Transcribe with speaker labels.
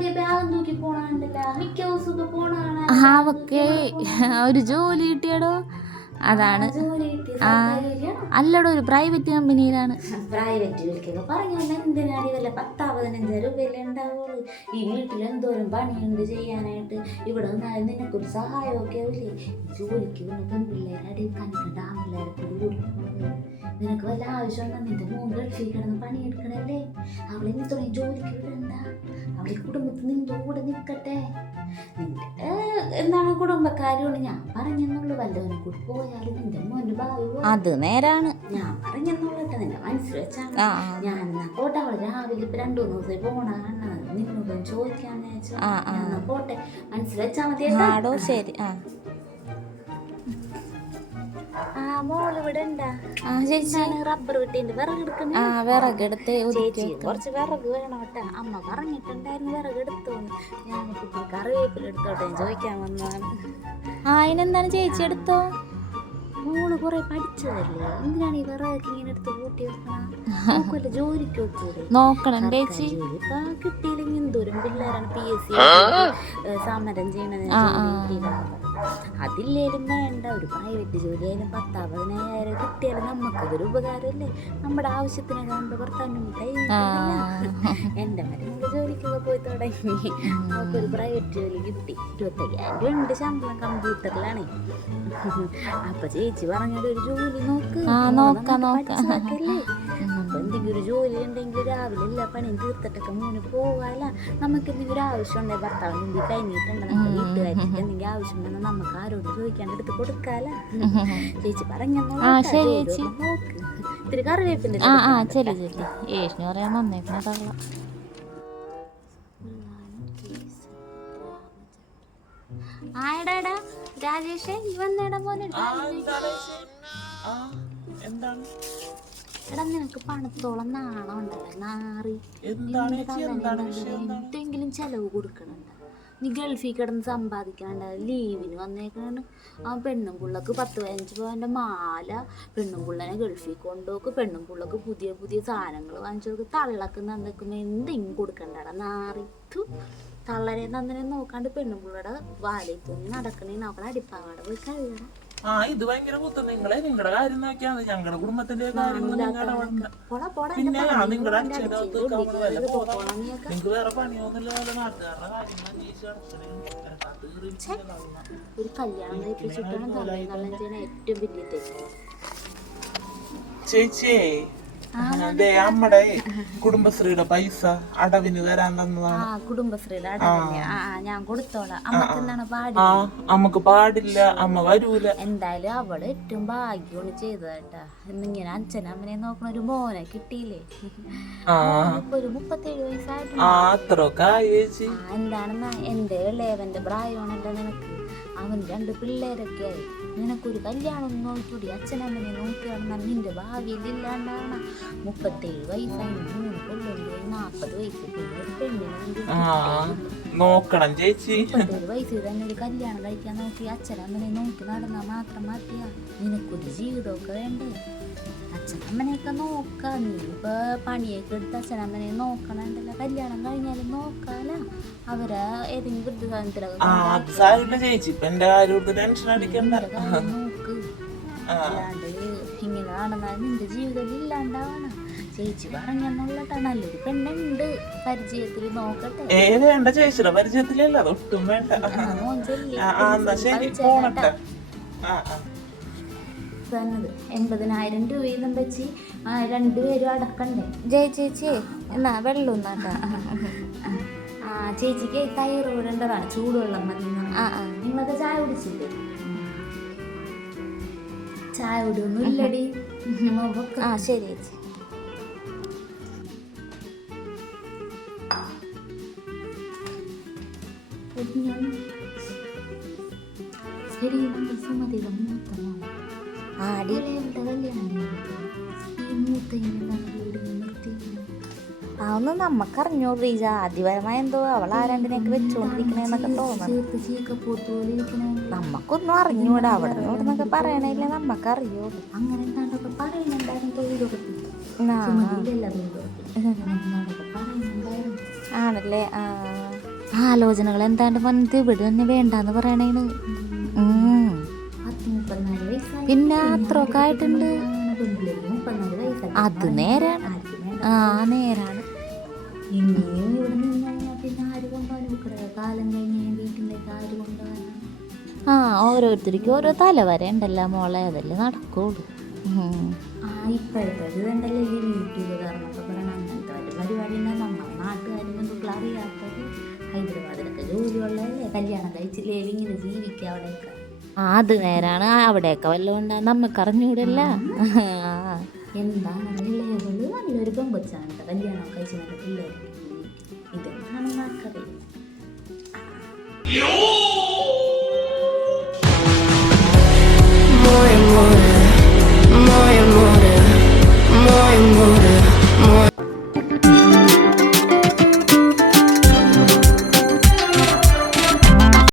Speaker 1: അവക്ക് ഒരു ജോലി കിട്ടിയടോ, അതാണ്. അല്ലടോ, ഒരു പ്രൈവറ്റ് കമ്പനിയിലാണ്.
Speaker 2: പ്രൈവറ്റ് ജോലിക്കൊക്കെ പറഞ്ഞു എന്തിനാണ് വല്ല 10-15 രൂപയല്ലേ ഉണ്ടാവുള്ളൂ. ഈ വീട്ടിൽ എന്തോരം പണിയുണ്ട് ചെയ്യാനായിട്ട്. ഇവിടെ നിന്നാലും നിനക്കൊരു സഹായമൊക്കെ ആവില്ലേ? ജോലിക്ക് പിന്നെ പെൺപിള്ളേരെ കണ്ടിട്ട് ആൺപിള്ളേരെ കൊടുക്കുന്നത്. നിനക്ക് വല്ല ആവശ്യമുണ്ടോ? നിന്റെ മോൻ ഗൾഫിൽ കിടന്ന് പണിയെടുക്കണല്ലേ? അവളെ നീ തുടങ്ങി ജോലിക്ക് വിടണ്ട. അവളെ കുടുംബത്തിൽ നിന്റെ കൂടെ നിൽക്കട്ടെ. നിന്റെ എന്താണ് കുടുംബക്കാരോട് ഞാൻ പറഞ്ഞെന്നുള്ളു. വല്ലവനെ കൂടി പോയാലും നിന്റെ മോന്റെ ഭാവി
Speaker 1: അത് നേരാണ്.
Speaker 2: ഞാൻ പറഞ്ഞെന്നുള്ളട്ടെ, നിന്റെ മനസ്സിൽ വെച്ചാണ്. ഞാൻ എന്നാ പോട്ടെ, അവള് രാവിലെ ഇപ്പൊ 2-3 ദിവസം പോണ നിന്നോടും ചോദിക്കാന്ന് വെച്ചാൽ പോട്ടെ, മനസ്സിൽ വെച്ചാൽ മതി.
Speaker 1: ശരി.
Speaker 2: മോളിവിടെ ഉണ്ടാ?
Speaker 1: ചേച്ചി
Speaker 2: റബ്ബർ വെട്ടിന്റെ വിറകെടുക്കുന്ന
Speaker 1: വിറകെടുത്ത്
Speaker 2: ചേച്ചി കുറച്ച് വിറക് വേണം കേട്ടാ. അമ്മ പറഞ്ഞിട്ടുണ്ടായിരുന്നു വിറകെടുത്തോന്ന്. ഞാൻ കറിവേപ്പില എടുത്തോട്ടെ ചോദിക്കാൻ വന്നതാണ്.
Speaker 1: അതിനെന്താണ് ചേച്ചി എടുത്തോ?
Speaker 2: മോള് കുറെ പഠിച്ചതല്ലേ, എന്തിനാണ് ഈ വിറകൊക്കെ ഇങ്ങനെ എടുത്ത് കൂട്ടി വെക്കണം? ജോലിക്ക്
Speaker 1: നോക്കണം ചേച്ചി.
Speaker 2: ഇപ്പൊ കിട്ടിയില്ലെങ്കിൽ എന്തോരം പിള്ളേരാണ് PSC സമരം ചെയ്യണത്. അതില്ലേലും വേണ്ട, ഒരു പ്രൈവറ്റ് ജോലിയായാലും 10-15 കിട്ടിയാലും നമുക്കതൊരു ഉപകാരമല്ലേ? നമ്മുടെ ആവശ്യത്തിന് നമ്മുടെ ഭർത്താവിന് ടൈം. എൻ്റെ മരുമകൾ ജോലിക്കൊക്കെ പോയി തുടങ്ങി. നമുക്കൊരു പ്രൈവറ്റ് ജോലി കിട്ടി. 25,000 രൂപ ഉണ്ട് ശമ്പളം, കമ്പ്യൂട്ടറിലാണ്. അപ്പൊ ചേച്ചി പറഞ്ഞത് ഒരു ജോലി നോക്ക്, പഠിച്ചതൊക്കെയല്ലേ. അപ്പൊ എന്തെങ്കിലും ഒരു ജോലി ഉണ്ടെങ്കിൽ രാവിലെ എല്ലാ പണിയും തീർത്തിട്ടൊക്കെ മോന് പോകാല. നമുക്ക് എന്തെങ്കിലും ആവശ്യം ഉണ്ടെങ്കിൽ ഭർത്താവിന് മുമ്പിൽ കഴിഞ്ഞിട്ടുണ്ട്. നമ്മുടെ വീട്ടുകാർക്ക് എന്തെങ്കിലും ആവശ്യം വന്നാൽ നമുക്ക് ആരോട് ചോദിക്കാണ്ട് എടുത്ത് കൊടുക്കാല. ചേച്ചി പറഞ്ഞു നോക്ക്. ഇത്തിരി കറിവേപ്പിന്റെ രാജേഷേ ഇവന്നേടാ മോനെ. എടാ, നിനക്ക് പണത്തോളം നാണം ഉണ്ടല്ലോ, നാറി. എന്തെങ്കിലും ചെലവ് കൊടുക്കണുണ്ട്. നീ ഗൾഫിൽ കിടന്ന് സമ്പാദിക്കാണ്ട് ലീവിന് വന്നേക്കാണ്. ആ പെണ്ണും പിള്ളക്ക് 10-15 പവൻ്റെ മാല, പെണ്ണും പിള്ളനെ ഗൾഫിൽ കൊണ്ടുപോക്ക്, പെണ്ണും പിള്ളക്ക് പുതിയ പുതിയ സാധനങ്ങൾ വാങ്ങിച്ചു കൊടുക്കും. തള്ളക്ക് നന്നേക്കുമ്പോൾ എന്തെങ്കിലും കൊടുക്കണ്ടടാ, നാറി. തള്ളനെ നന്നനെ നോക്കാണ്ട് പെണ്ണും പിള്ളയുടെ വാലയിൽ തൂങ്ങി നടക്കണേ നോക്കണം. അടിപ്പാവാടെ പോയി കഴിയണം.
Speaker 3: ഇത് ഭയങ്കര കുത്തം. നിങ്ങളുടെ കാര്യം നോക്കിയാൽ ഞങ്ങളുടെ കുടുംബത്തിന്റെ കാര്യങ്ങൾ പിന്നെ നിങ്ങളുടെ നിങ്ങൾക്ക് വേറെ പണിയൊന്നുമില്ല. നാട്ടുകാരുടെ
Speaker 2: ഒരു കല്യാണം കഴിപ്പിച്ചിട്ടാണ് ഏറ്റവും വലിയ തെറ്റ്.
Speaker 3: ചേച്ചിയെ, അമ്മടെ കുടുംബശ്രീയുടെ പൈസ അടവിന് തരാൻ തന്നതാണ്.
Speaker 2: കുടുംബശ്രീയുടെ ഞാൻ കൊടുത്തോളാം.
Speaker 3: അമ്മക്ക് പാടില്ല, അമ്മ വരൂല.
Speaker 2: എന്തായാലും അവള് ഏറ്റവും ഭാഗ്യമാണ് ചെയ്തതാട്ടാ. ഇന്നിങ്ങനെ അച്ഛനമ്മനെ നോക്കണ ഒരു മോനെ കിട്ടിയില്ലേ. ഒരു 37 വയസ്സായിട്ട്
Speaker 3: അത്രയൊക്കെ ചേച്ചി.
Speaker 2: എന്താണെന്നാ എന്റെ ഇളയവന്റെ പ്രായമാണല്ലോ നിനക്ക്. അവൻ 2 പിള്ളേരൊക്കെ ആയി. നിനക്കൊരു കല്യാണം നോക്കിക്കൂടി? അച്ഛനമ്മനെ നോക്കിയാണെന്നാൽ നിന്റെ ഭാവിയിൽ ഇല്ലാണ്ടാണ്. 37 വയസ്സായി 3 കൊല്ലുണ്ട്, 40 വയസ്സിൽ പിന്നെ ഒരു പെണ്ണിന്
Speaker 3: നോക്കണം ചേച്ചി.
Speaker 2: 37 വയസ്സിൽ തന്നെ ഒരു കല്യാണം കഴിക്കാൻ നോക്കി അച്ഛനമ്മനെ നോക്കി നടന്നാൽ മാത്രം മതിയാ. നിനക്കൊരു ജീവിതമൊക്കെ വേണ്ടേ? അച്ഛനമ്മനെയൊക്കെ നോക്കാം. നീ ഇപ്പൊ പണിയൊക്കെ എടുത്ത് അച്ഛനമ്മനെ നോക്കണണ്ടല്ലോ. കല്യാണം കഴിഞ്ഞാലും നോക്കാല. അവരെ ഏതെങ്കിലും വൃദ്ധസാധനത്തിലൊക്കെ
Speaker 3: ചേച്ചി
Speaker 2: നോക്ക്. അല്ലാണ്ട് ഇങ്ങനെ നടന്നാൽ നിന്റെ ജീവിതം ഇല്ലാണ്ടാവണം. ചേച്ചി പറഞ്ഞെന്നുള്ളട്ടാ. നല്ലൊരു പെണ്ണുണ്ട് പരിചയത്തിൽ, നോക്കട്ടെ.
Speaker 3: വേണ്ട ചേച്ചിയുടെ പരിചയത്തിലല്ല, ഒട്ടും വേണ്ട.
Speaker 2: മോൻ ചെല്ലി 80,000 രൂപ വീതം വെച്ച് 2 പേരും അടക്കണ്ടേ?
Speaker 1: ചേച്ചി എന്നാ വെള്ളം ഒന്നാട്ടാ.
Speaker 2: ചേച്ചിക്ക് തൈറോയ്ഡ് ഉണ്ടതാണ്, ചൂടുവെള്ളം മതി. നിങ്ങളൊക്കെ ചായ കുടിച്ചില്ലേ? ചായ കുടിയൊന്നും ഇല്ലടി.
Speaker 1: ശരി ചേച്ചി.
Speaker 2: ശരി, നമ്മൾ സുമതിയുടെ മൂത്തമാണ്.
Speaker 1: അതൊന്നും നമ്മക്കറിഞ്ഞോ റീജ. ആദ്യപരമായ എന്തോ അവൾ ആരാണ്ടിനെയൊക്കെ വെച്ചോണ്ടിരിക്കണേന്നൊക്കെ തോന്നുന്നു. നമ്മക്കൊന്നും അറിഞ്ഞൂടാ. അവിടെ നിന്നൊക്കെ പറയണില്ല, നമ്മക്കറിയോ.
Speaker 2: അങ്ങനെ എന്താണ്ടൊക്കെ പറയുന്നുണ്ടായിരുന്നു.
Speaker 1: ആണല്ലേ? ആലോചനകൾ എന്താണ്ട് വന്നിട്ട് ഇവിടെ തന്നെ വേണ്ടാന്ന് പറയണേണ്. പിന്നെ അത്രയൊക്കെ ആയിട്ടുണ്ട്. അത് നേരാണ്. നേരാണ്.
Speaker 2: ഇനിയും ഇവിടെ നിന്ന് കഴിഞ്ഞാൽ പിന്നെ ആര് കൊണ്ടുപോകാൻ ഇവിടെ കാലം കഴിഞ്ഞ് വീട്ടിലേക്ക് ആര് കൊണ്ടുപോകാൻ?
Speaker 1: ഓരോരുത്തർക്കും ഓരോ തലവര ഉണ്ടല്ലോ മോളെ, അതല്ലേ നടക്കുള്ളൂ.
Speaker 2: ഇപ്പോഴത്തെ ഇതുണ്ടല്ലോ ഈ യൂട്യൂബ് കാരണമൊക്കെ പറയണം അങ്ങനത്തെ ഒരു പരിപാടി ഉണ്ടാകും. നമ്മുടെ നാട്ടുകാരും ബന്ധുക്കൾ അറിയാത്തത് ഹൈദരാബാദിലൊക്കെ ജോലിയുള്ളതല്ലേ, കല്യാണം കഴിച്ചില്ലേ ഇങ്ങനെ ജീവിക്കുക അവിടെയൊക്കെ.
Speaker 1: അത് നേരാണ്. അവിടെയൊക്കെ വല്ലതും ഉണ്ടാ നമുക്കറിഞ്ഞൂടല്ല.
Speaker 2: എന്താണ് ഇളയവള് നല്ലൊരു പെമ്പൊച്ചാണ് കല്യാണം കഴിച്ച് നല്ല പിള്ളേർക്ക് ഇതെന്നാണ് നമുക്കറിയാം.